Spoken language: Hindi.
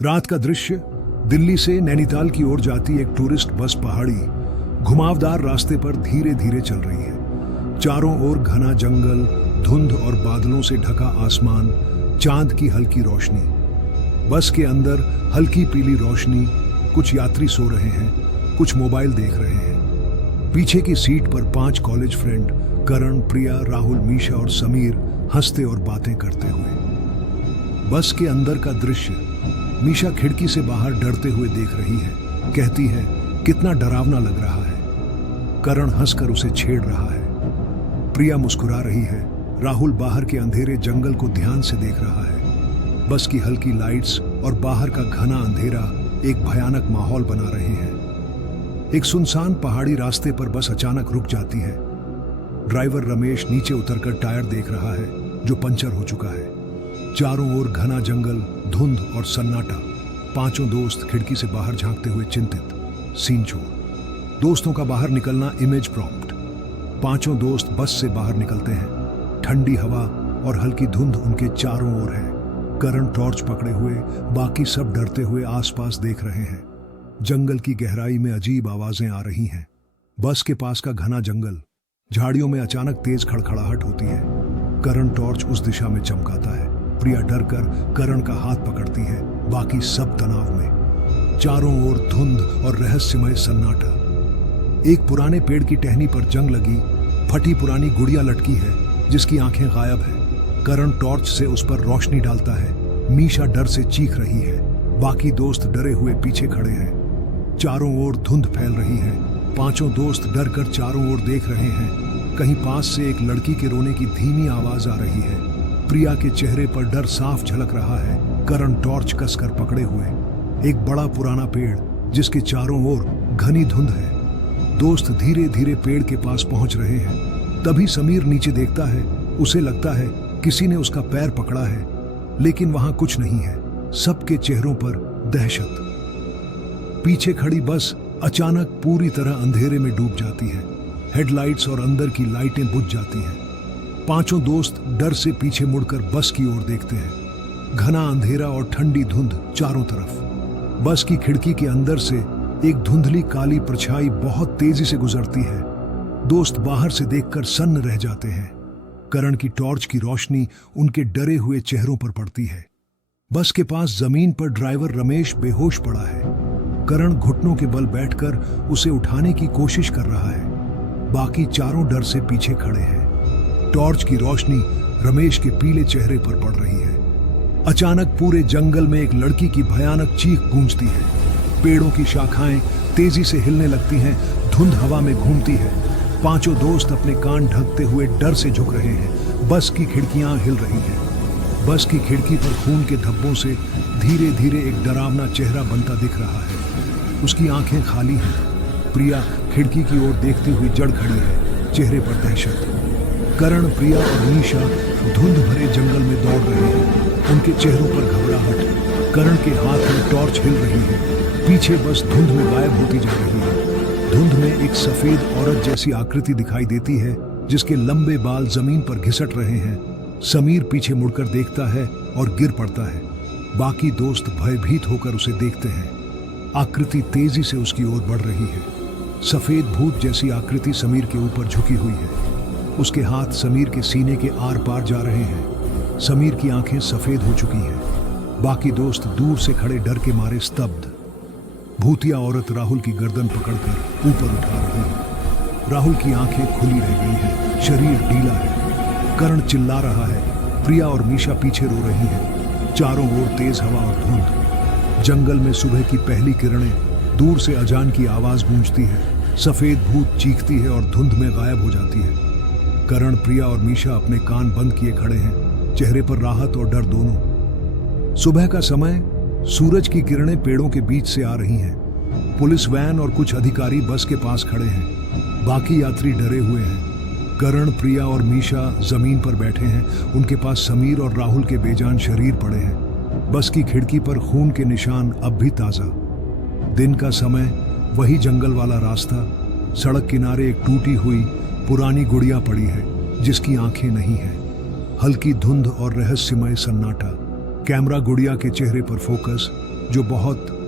रात का दृश्य दिल्ली से नैनीताल की ओर जाती एक टूरिस्ट बस पहाड़ी घुमावदार रास्ते पर धीरे धीरे चल रही है। चारों ओर घना जंगल, धुंध और बादलों से ढका आसमान, चांद की हल्की रोशनी। बस के अंदर हल्की पीली रोशनी, कुछ यात्री सो रहे हैं, कुछ मोबाइल देख रहे हैं। पीछे की सीट पर 5 कॉलेज फ्रेंड करण, प्रिया, राहुल, मीशा और समीर हंसते और बातें करते हुए। बस के अंदर का दृश्य मीशा खिड़की से बाहर डरते हुए देख रही है। कहती है, कितना डरावना लग रहा है। करण हंसकर उसे छेड़ रहा है। प्रिया मुस्कुरा रही है। राहुल बाहर के अंधेरे जंगल को ध्यान से देख रहा है। बस की हल्की लाइट्स और बाहर का घना अंधेरा एक भयानक माहौल बना रहे हैं। एक सुनसान पहाड़ी रास्ते पर बस अचानक रुक जाती है। ड्राइवर रमेश नीचे उतरकर टायर देख रहा है जो पंचर हो चुका है। चारों ओर घना जंगल, धुंध और सन्नाटा। 5 दोस्त खिड़की से बाहर झांकते हुए चिंतित। सीन छोड़ दोस्तों का बाहर निकलना इमेज प्रॉम्प्ट। 5 दोस्त बस से बाहर निकलते हैं। ठंडी हवा और हल्की धुंध उनके चारों ओर है। करण टॉर्च पकड़े हुए, बाकी सब डरते हुए आसपास देख रहे हैं। जंगल की गहराई में अजीब आवाजें आ रही हैं। बस के पास का घना जंगल, झाड़ियों में अचानक तेज खड़खड़ाहट होती है। करण टॉर्च उस दिशा में चमकाता है। प्रिया डर कर करण का हाथ पकड़ती है। बाकी सब तनाव में। चारों ओर धुंध और रहस्यमय सन्नाटा। एक पुराने पेड़ की टहनी पर जंग लगी फटी पुरानी गुड़िया लटकी है जिसकी आंखें गायब हैं। करण टॉर्च से उस पर रोशनी डालता है। मीशा डर से चीख रही है। बाकी दोस्त डरे हुए पीछे खड़े हैं। चारों ओर धुंध फैल रही है। 5 दोस्त डर कर चारों ओर देख रहे हैं। कहीं पास से एक लड़की के रोने की धीमी आवाज आ रही है। प्रिया के चेहरे पर डर साफ झलक रहा है। करण टॉर्च कसकर पकड़े हुए। एक बड़ा पुराना पेड़ जिसके चारों ओर घनी धुंध है। दोस्त धीरे धीरे पेड़ के पास पहुंच रहे हैं। तभी समीर नीचे देखता है। उसे लगता है किसी ने उसका पैर पकड़ा है, लेकिन वहां कुछ नहीं है। सबके चेहरों पर दहशत। पीछे खड़ी बस अचानक पूरी तरह अंधेरे में डूब जाती है। हेडलाइट्स और अंदर की लाइटें बुझ जाती हैं। 5 दोस्त डर से पीछे मुड़कर बस की ओर देखते हैं। घना अंधेरा और ठंडी धुंध चारों तरफ। बस की खिड़की के अंदर से एक धुंधली काली परछाई बहुत तेजी से गुजरती है। दोस्त बाहर से देखकर सन्न रह जाते हैं। करण की टॉर्च की रोशनी उनके डरे हुए चेहरों पर पड़ती है। बस के पास जमीन पर ड्राइवर रमेश बेहोश पड़ा है। करण घुटनों के बल बैठकर उसे उठाने की कोशिश कर रहा है। बाकी चारों डर से पीछे खड़े हैं। टॉर्च की रोशनी रमेश के पीले चेहरे पर पड़ रही है। अचानक पूरे जंगल में एक लड़की की भयानक चीख गूंजती है। पेड़ों की शाखाएं तेजी से हिलने लगती हैं। धुंध हवा में घूमती है। 5 दोस्त अपने कान ढकते हुए डर से झुक रहे हैं। बस की खिड़कियां हिल रही हैं। बस की खिड़की पर खून के धब्बों से धीरे धीरे एक डरावना चेहरा बनता दिख रहा है। उसकी आंखें खाली हैं। प्रिया खिड़की की ओर देखती हुई जड़ खड़ी है, चेहरे पर दहशत। करण, प्रिया और मीशा धुंध भरे जंगल में दौड़ रहे हैं। उनके चेहरों पर घबराहट। करण के हाथ में टॉर्च हिल रही है। पीछे बस धुंध में गायब होती जा रही है। धुंध में एक सफेद औरत जैसी आकृति दिखाई देती है जिसके लंबे बाल जमीन पर घिसट रहे हैं। समीर पीछे मुड़कर देखता है और गिर पड़ता है। बाकी दोस्त भयभीत होकर उसे देखते हैं। आकृति तेजी से उसकी ओर बढ़ रही है। सफेद भूत जैसी आकृति समीर के ऊपर झुकी हुई है। उसके हाथ समीर के सीने के आर पार जा रहे हैं। समीर की आंखें सफेद हो चुकी हैं। बाकी दोस्त दूर से खड़े डर के मारे स्तब्ध। भूतिया औरत राहुल की गर्दन पकड़कर ऊपर उठा रही है। राहुल की आंखें खुली रह गई हैं, शरीर ढीला है। करण चिल्ला रहा है। प्रिया और मीशा पीछे रो रही हैं। चारों ओर तेज हवा और धुंध। जंगल में सुबह की पहली किरणें। दूर से अजान की आवाज गूंजती है। सफेद भूत चीखती है और धुंध में गायब हो जाती है। करण, प्रिया और मीशा अपने कान बंद किए खड़े हैं, चेहरे पर राहत और डर दोनों। सुबह का समय, सूरज की किरणें पेड़ों के बीच से आ रही हैं। पुलिस वैन और कुछ अधिकारी बस के पास खड़े हैं। बाकी यात्री डरे हुए हैं। करण, प्रिया और मीशा जमीन पर बैठे हैं। उनके पास समीर और राहुल के बेजान शरीर पड़े हैं। बस की खिड़की पर खून के निशान अब भी ताजा। दिन का समय, वही जंगल वाला रास्ता। सड़क किनारे एक टूटी हुई पुरानी गुड़िया पड़ी है जिसकी आंखें नहीं हैं। हल्की धुंध और रहस्यमय सन्नाटा। कैमरा गुड़िया के चेहरे पर फोकस। जो बहुत